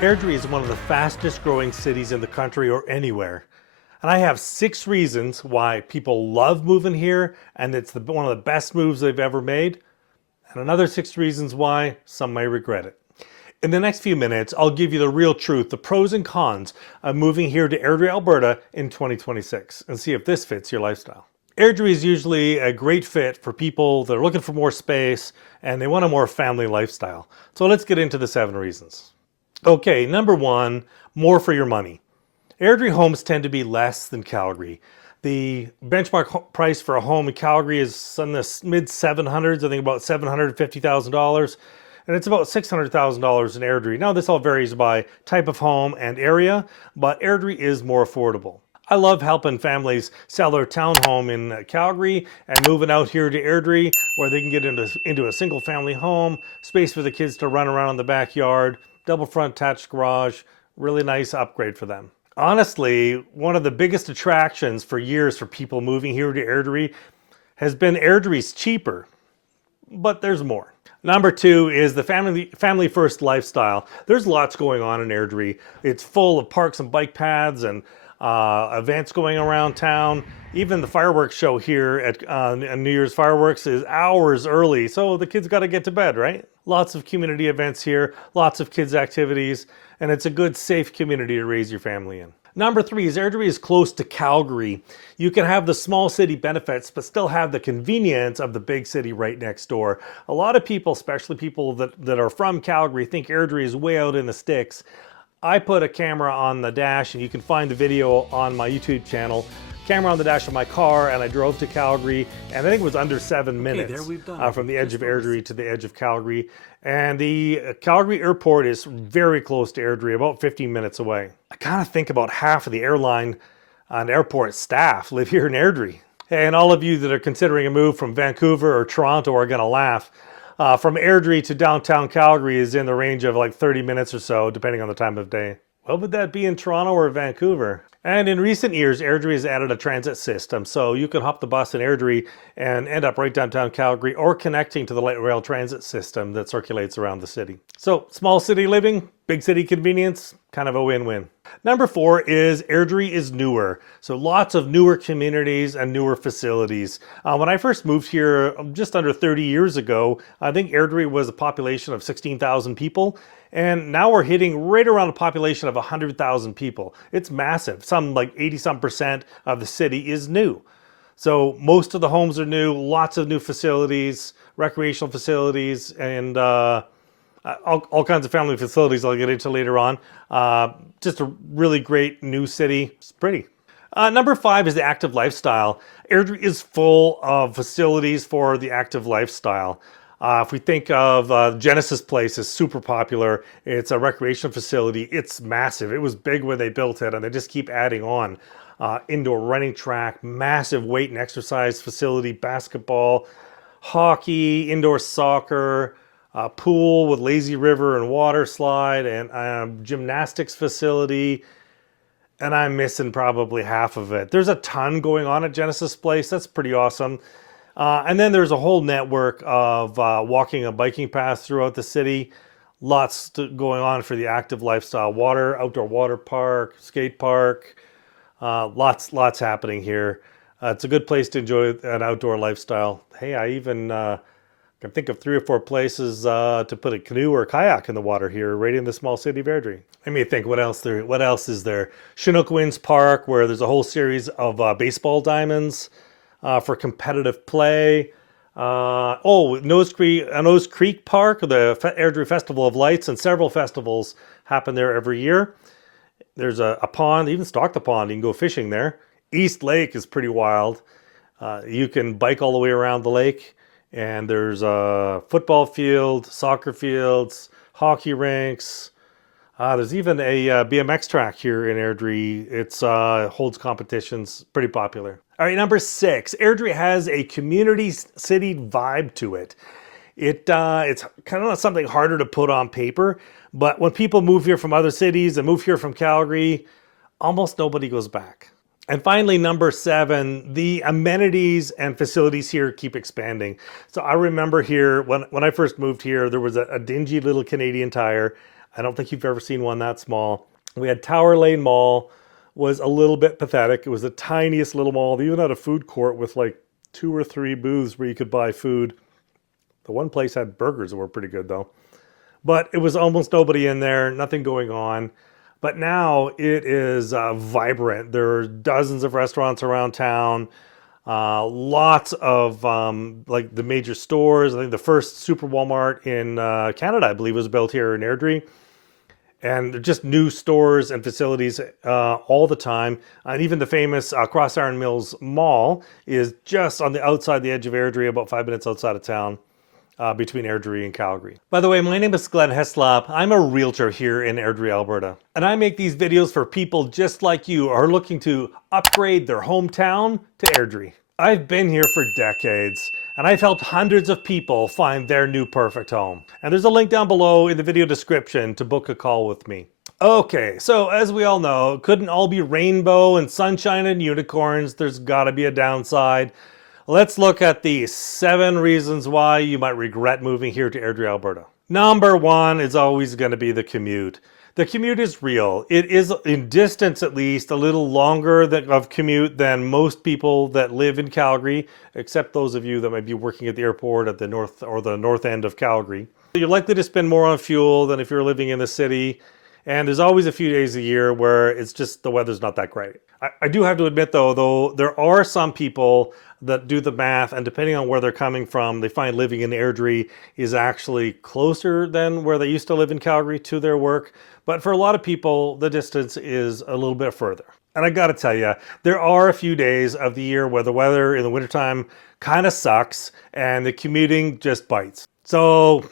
Airdrie is one of the fastest growing cities in the country or anywhere. And I have 6 reasons why people love moving here and it's one of the best moves they've ever made. And another 6 reasons why some may regret it. In the next few minutes, I'll give you the real truth, the pros and cons of moving here to Airdrie, Alberta in 2026 and see if this fits your lifestyle. Airdrie is usually a great fit for people that are looking for more space and they want a more family lifestyle. So let's get into the 7 reasons. Okay, number 1, more for your money. Airdrie homes tend to be less than Calgary. The benchmark price for a home in Calgary is in the mid 700s, I think about $750,000, and it's about $600,000 in Airdrie. Now this all varies by type of home and area, but Airdrie is more affordable. I love helping families sell their townhome in Calgary and moving out here to Airdrie where they can get into a single family home, space for the kids to run around in the backyard, double front attached garage, really nice upgrade for them. Honestly, one of the biggest attractions for years for people moving here to Airdrie has been Airdrie's cheaper, but there's more. Number 2 is the family first lifestyle. There's lots going on in Airdrie. It's full of parks and bike paths and events going around town. Even the fireworks show here at New Year's fireworks is hours early, so the kids got to get to bed, right? Lots of community events here, lots of kids activities, and it's a good, safe community to raise your family in. Number 3 is Airdrie is close to Calgary. You can have the small city benefits, but still have the convenience of the big city right next door. A lot of people, especially people that are from Calgary, think Airdrie is way out in the sticks. I put a camera on the dash, and you can find the video on my YouTube channel. Camera on the dash of my car, and I drove to Calgary, and I think it was under 7 minutes from the edge of Airdrie to the edge of Calgary. And the Calgary airport is very close to Airdrie, about 15 minutes away. I kind of think about half of the airline and airport staff live here in Airdrie. And all of you that are considering a move from Vancouver or Toronto are going to laugh. From Airdrie to downtown Calgary is in the range of like 30 minutes or so, depending on the time of day. What would that be in Toronto or Vancouver? And in recent years, Airdrie has added a transit system, so you can hop the bus in Airdrie and end up right downtown Calgary or connecting to the light rail transit system that circulates around the city. So small city living, big city convenience, kind of a win-win. Number 4 is Airdrie is newer. So lots of newer communities and newer facilities. When I first moved here just under 30 years ago, I think Airdrie was a population of 16,000 people. And now we're hitting right around a population of 100,000 people. It's massive. Some like 80-some% of the city is new. So most of the homes are new, lots of new facilities, recreational facilities, and all kinds of family facilities I'll get into later on. Just a really great new city. It's pretty. Number 5 is the active lifestyle. Airdrie is full of facilities for the active lifestyle. If we think of Genesis Place is super popular. It's a recreation facility. It's massive. It was big when they built it, and they just keep adding on. Indoor running track, massive weight and exercise facility, basketball, hockey, indoor soccer, pool with lazy river and water slide, and gymnastics facility. And I'm missing probably half of it. There's a ton going on at Genesis Place. That's pretty awesome. And then there's a whole network of walking and biking paths throughout the city. Lots going on for the active lifestyle. Outdoor water park, skate park. Lots happening here. It's a good place to enjoy an outdoor lifestyle. Hey, I even can think of 3 or 4 places to put a canoe or a kayak in the water here, right in the small city of Airdrie. Let me think, what else is there? Chinook Winds Park, where there's a whole series of baseball diamonds. For competitive play. Nose Creek Park, the Airdrie Festival of Lights, and several festivals happen there every year. There's a pond, even stock the pond, you can go fishing there. East Lake is pretty wild. You can bike all the way around the lake, and there's a football field, soccer fields, hockey rinks. There's even a BMX track here in Airdrie. It holds competitions, pretty popular. All right, number 6, Airdrie has a community city vibe to it. It's kind of something harder to put on paper, but when people move here from other cities and move here from Calgary, almost nobody goes back. And finally, number 7, the amenities and facilities here keep expanding. So I remember here, when I first moved here, there was a dingy little Canadian Tire. I don't think you've ever seen one that small. We had Tower Lane Mall, was a little bit pathetic. It was the tiniest little mall. They even had a food court with like 2 or 3 booths where you could buy food. The one place had burgers that were pretty good though. But it was almost nobody in there, nothing going on. But now it is vibrant. There are dozens of restaurants around town, lots of like the major stores. I think the first Super Walmart in Canada, I believe, was built here in Airdrie. And just new stores and facilities all the time. And even the famous Cross Iron Mills Mall is just on the outside the edge of Airdrie, about 5 minutes outside of town. Between Airdrie and Calgary. By the way, my name is Glenn Heslop. I'm a realtor here in Airdrie, Alberta. And I make these videos for people just like you who are looking to upgrade their hometown to Airdrie. I've been here for decades, and I've helped hundreds of people find their new perfect home. And there's a link down below in the video description to book a call with me. Okay, so as we all know, it couldn't all be rainbow and sunshine and unicorns. There's gotta be a downside. Let's look at the 7 reasons why you might regret moving here to Airdrie, Alberta. Number 1 is always going to be the commute. The commute is real. It is, in distance at least, a little longer of commute than most people that live in Calgary, except those of you that might be working at the airport at the north end of Calgary. You're likely to spend more on fuel than if you're living in the city. And there's always a few days a year where it's just the weather's not that great. I do have to admit though, there are some people that do the math, and depending on where they're coming from, they find living in Airdrie is actually closer than where they used to live in Calgary to their work. But for a lot of people, the distance is a little bit further. And I gotta tell you, there are a few days of the year where the weather in the wintertime kind of sucks and the commuting just bites. So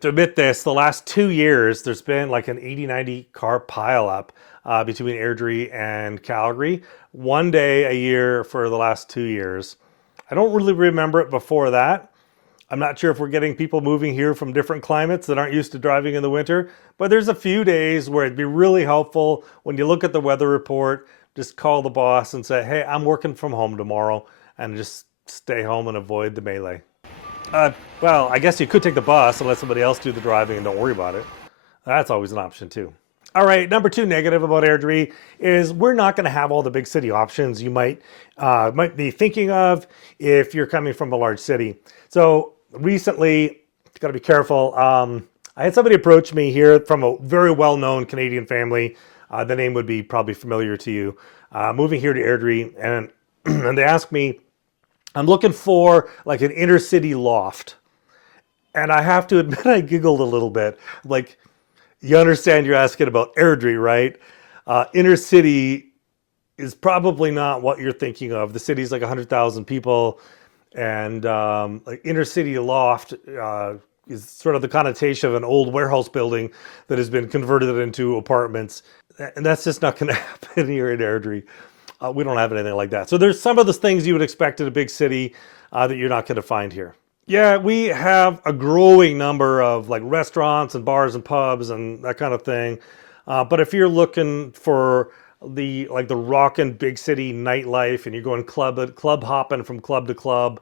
to admit this, the last 2 years, there's been like an 80-90 car pileup between Airdrie and Calgary. 1 day a year for the last 2 years. I don't really remember it before that. I'm not sure if we're getting people moving here from different climates that aren't used to driving in the winter, but there's a few days where it'd be really helpful when you look at the weather report, just call the boss and say, hey, I'm working from home tomorrow, and just stay home and avoid the melee. Well, I guess you could take the bus and let somebody else do the driving and don't worry about it. That's always an option too. All right, number 2 negative about Airdrie is we're not going to have all the big city options you might be thinking of if you're coming from a large city. So recently, got to be careful. I had somebody approach me here from a very well-known Canadian family. The name would be probably familiar to you. Moving here to Airdrie, and and they asked me, I'm looking for like an inner city loft. And I have to admit, I giggled a little bit. Like, you understand you're asking about Airdrie, right? Inner city is probably not what you're thinking of. The city's like 100,000 people, and like inner city loft is sort of the connotation of an old warehouse building that has been converted into apartments. And that's just not going to happen here in Airdrie. We don't have anything like that. So there's some of the things you would expect in a big city that you're not going to find here. Yeah, we have a growing number of like restaurants and bars and pubs and that kind of thing. But if you're looking for the rockin' big city nightlife and you're going club hopping from club to club,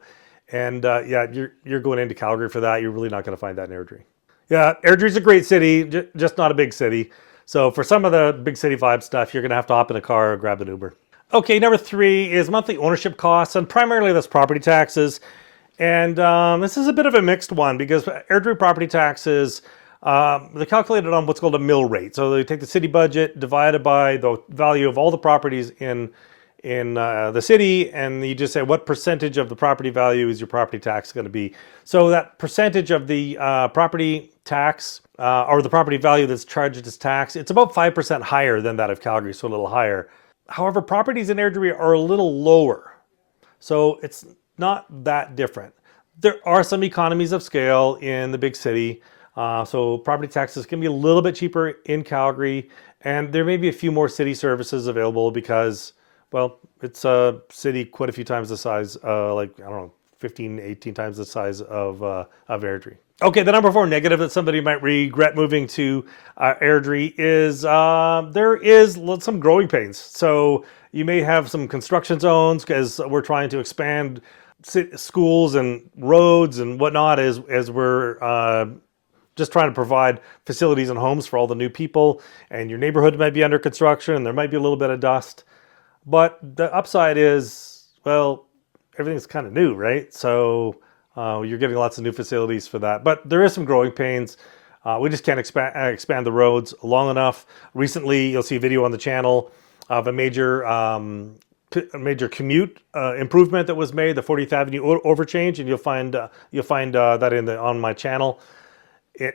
and yeah, you're going into Calgary for that, you're really not going to find that in Airdrie. Yeah, Airdrie's a great city, just not a big city. So for some of the big city vibe stuff, you're going to have to hop in a car or grab an Uber. Okay, number 3 is monthly ownership costs, and primarily that's property taxes. And this is a bit of a mixed one because Airdrie property taxes, they're calculated on what's called a mill rate. So they take the city budget divided by the value of all the properties in the city, and you just say what percentage of the property value is your property tax going to be. So that percentage of the property tax or the property value that's charged as tax, it's about 5% higher than that of Calgary, so a little higher. However, properties in Airdrie are a little lower, so it's not that different. There are some economies of scale in the big city, so property taxes can be a little bit cheaper in Calgary, and there may be a few more city services available because, well, it's a city quite a few times the size, like, I don't know, 15, 18 times the size of Airdrie. Okay, the number 4 negative that somebody might regret moving to Airdrie is there is some growing pains. So you may have some construction zones because we're trying to expand schools and roads and whatnot as we're just trying to provide facilities and homes for all the new people, and your neighborhood might be under construction and there might be a little bit of dust. But the upside is, well, everything's kind of new, right? So you're getting lots of new facilities for that. But there is some growing pains. We just can't expand the roads long enough. Recently, you'll see a video on the channel of a major commute improvement that was made, the 40th Avenue overchange, and you'll find that on my channel.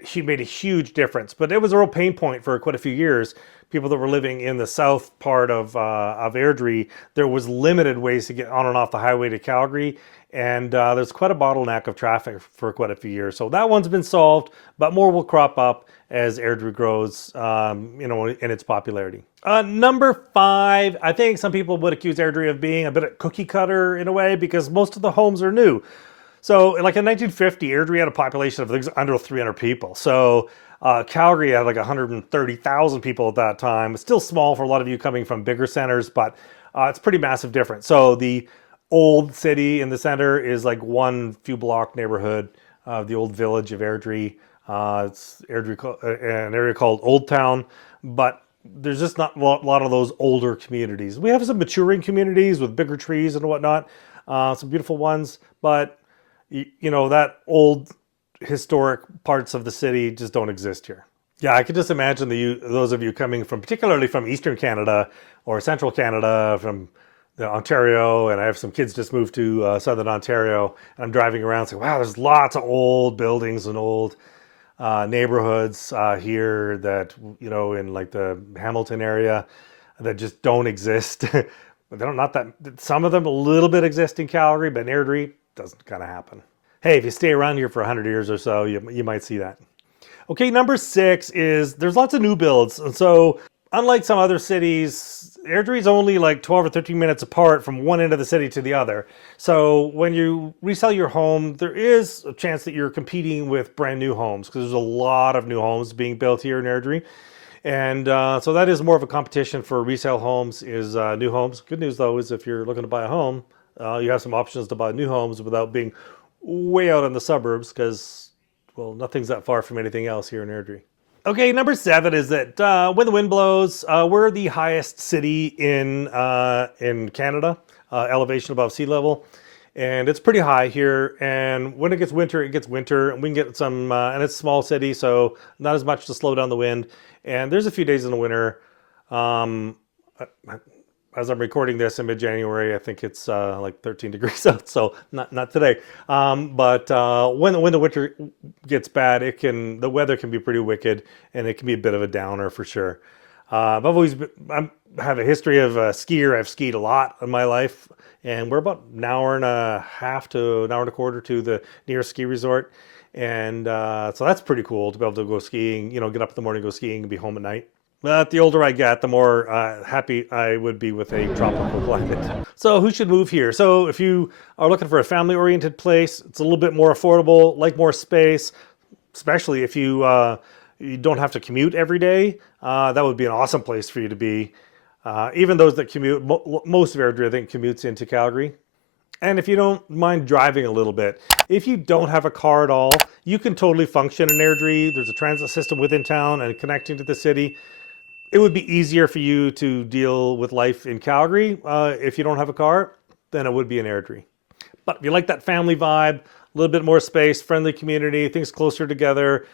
She made a huge difference, but it was a real pain point for quite a few years. People that were living in the south part of Airdrie, there was limited ways to get on and off the highway to Calgary, and there's quite a bottleneck of traffic for quite a few years. So that one's been solved, but more will crop up as Airdrie grows, in its popularity. Number 5, I think some people would accuse Airdrie of being a bit of cookie cutter in a way because most of the homes are new. So like in 1950, Airdrie had a population of under 300 people. So Calgary had like 130,000 people at that time. It's still small for a lot of you coming from bigger centers, but it's pretty massive difference. So the old city in the center is like one few block neighborhood of the old village of Airdrie. It's Airdrie, an area called Old Town, but there's just not a lot of those older communities. We have some maturing communities with bigger trees and whatnot, some beautiful ones, but that old historic parts of the city just don't exist here. Yeah, I could just imagine those of you coming from, particularly from Eastern Canada or Central Canada, from Ontario, and I have some kids just moved to Southern Ontario, and I'm driving around saying, wow, there's lots of old buildings and old neighborhoods here that, in like the Hamilton area that just don't exist. Some of them a little bit exist in Calgary, but in Airdrie, doesn't kind of happen. Hey, if you stay around here for 100 years or so, you might see that. Okay, number 6 is there's lots of new builds. And so unlike some other cities, Airdrie is only like 12 or 13 minutes apart from one end of the city to the other. So when you resell your home, there is a chance that you're competing with brand new homes because there's a lot of new homes being built here in Airdrie. And so that is more of a competition for resale homes is new homes. Good news though is if you're looking to buy a home, you have some options to buy new homes without being way out in the suburbs because, well, nothing's that far from anything else here in Airdrie. Okay, number 7 is that when the wind blows, we're the highest city in Canada, elevation above sea level, and it's pretty high here. And when it gets winter, and we can get some, and it's a small city, so not as much to slow down the wind. And there's a few days in the winter. As I'm recording this in mid-January, I think it's like 13 degrees out, so not today. But when the winter gets bad, the weather can be pretty wicked, and it can be a bit of a downer for sure. I have a history of a skier. I've skied a lot in my life, and we're about an hour and a half to an hour and a quarter to the nearest ski resort, and so that's pretty cool to be able to go skiing. Get up in the morning, go skiing, and be home at night. But the older I get, the more happy I would be with a tropical climate. So who should move here? So if you are looking for a family-oriented place, it's a little bit more affordable, like more space, especially if you don't have to commute every day. That would be an awesome place for you to be. Even those that commute, most of Airdrie, I think, commutes into Calgary. And if you don't mind driving a little bit, if you don't have a car at all, you can totally function in Airdrie. There's a transit system within town and connecting to the city. It would be easier for you to deal with life in Calgary if you don't have a car than it would be in Airdrie. But if you like that family vibe, a little bit more space, friendly community, things closer together,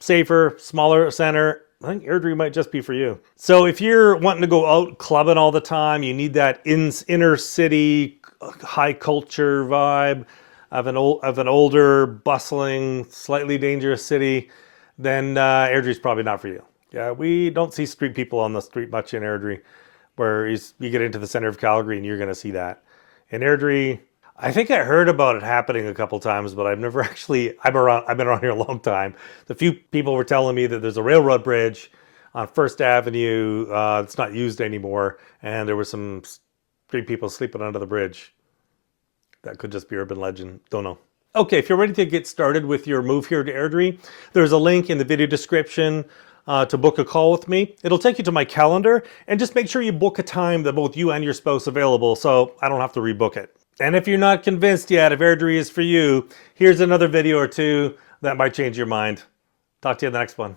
safer, smaller center, I think Airdrie might just be for you. So if you're wanting to go out clubbing all the time, you need that inner city, high culture vibe of an older, bustling, slightly dangerous city, then Airdrie's probably not for you. Yeah, we don't see street people on the street much in Airdrie, where you get into the center of Calgary and you're going to see that. In Airdrie, I think I heard about it happening a couple times, but I've never actually, I've been around here a long time. The few people were telling me that there's a railroad bridge on First Avenue that's not used anymore, and there were some street people sleeping under the bridge. That could just be urban legend, don't know. Okay, if you're ready to get started with your move here to Airdrie, there's a link in the video description to book a call with me. It'll take you to my calendar, and just make sure you book a time that both you and your spouse available so I don't have to rebook it. And if you're not convinced yet if Airdrie is for you, here's another video or two that might change your mind. Talk to you in the next one.